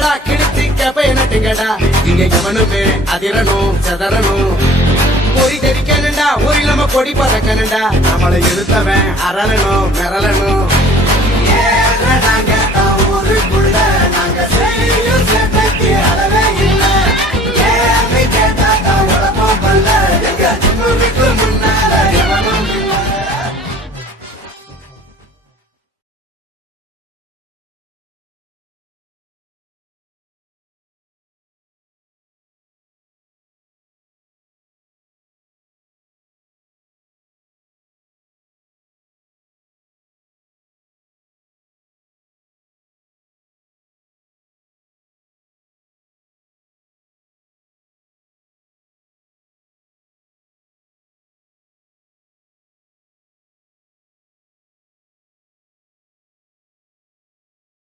நட்டுங்கடா கிழிச்சு கேப்பைய நட்டுங்கடா இங்க எவனுமே அதிரணும் செதறணும் பொறி தெரிக்கணுண்டா ஒரு நம்ம கொடி பறக்கணுண்டா நம்மளை எதிர்த்தவன் அரளணும் மிரளணும்